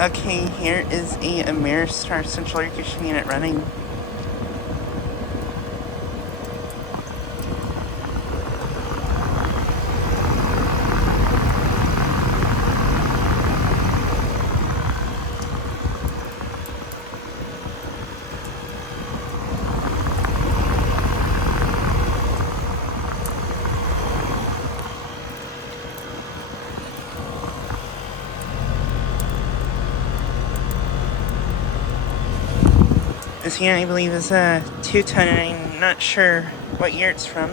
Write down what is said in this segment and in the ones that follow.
Okay, here is a Ameristar central air conditioning unit running. This unit, I believe, is a 2-ton, and I'm not sure what year it's from.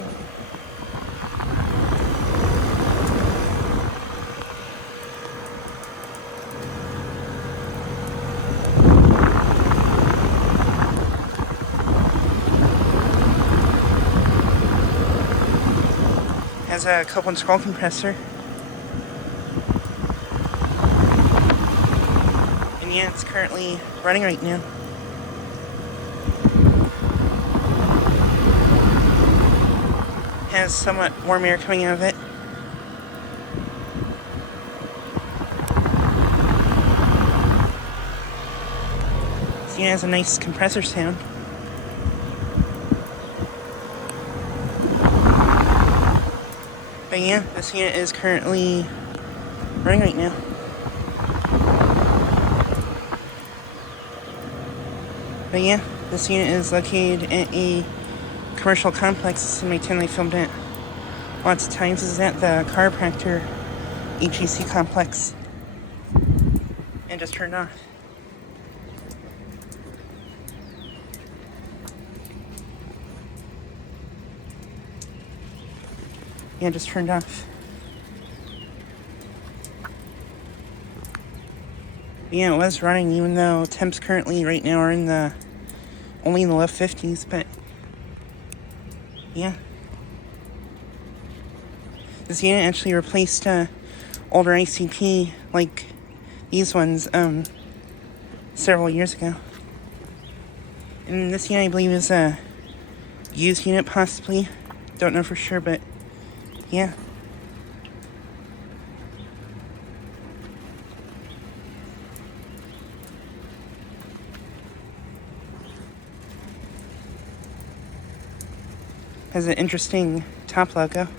Has a couple-inch scroll compressor. And yeah, it's currently running right now. Has somewhat warm air coming out of it. This unit has a nice compressor sound. But yeah, this unit is currently running right now. But yeah, this unit is located at a commercial complex. In my town I filmed it lots of times. This is at the Chiropractor HVAC complex. And just turned off. Yeah, just turned off. Yeah, it was running, even though temps currently right now are only in the low 50s, but yeah. This unit actually replaced older ICP like these ones several years ago. And this unit, I believe, is a used unit, possibly. Don't know for sure, but yeah. Has an interesting top logo.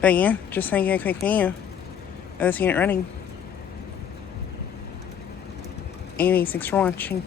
But yeah, just like a quick video of this unit running. Anyways, thanks for watching.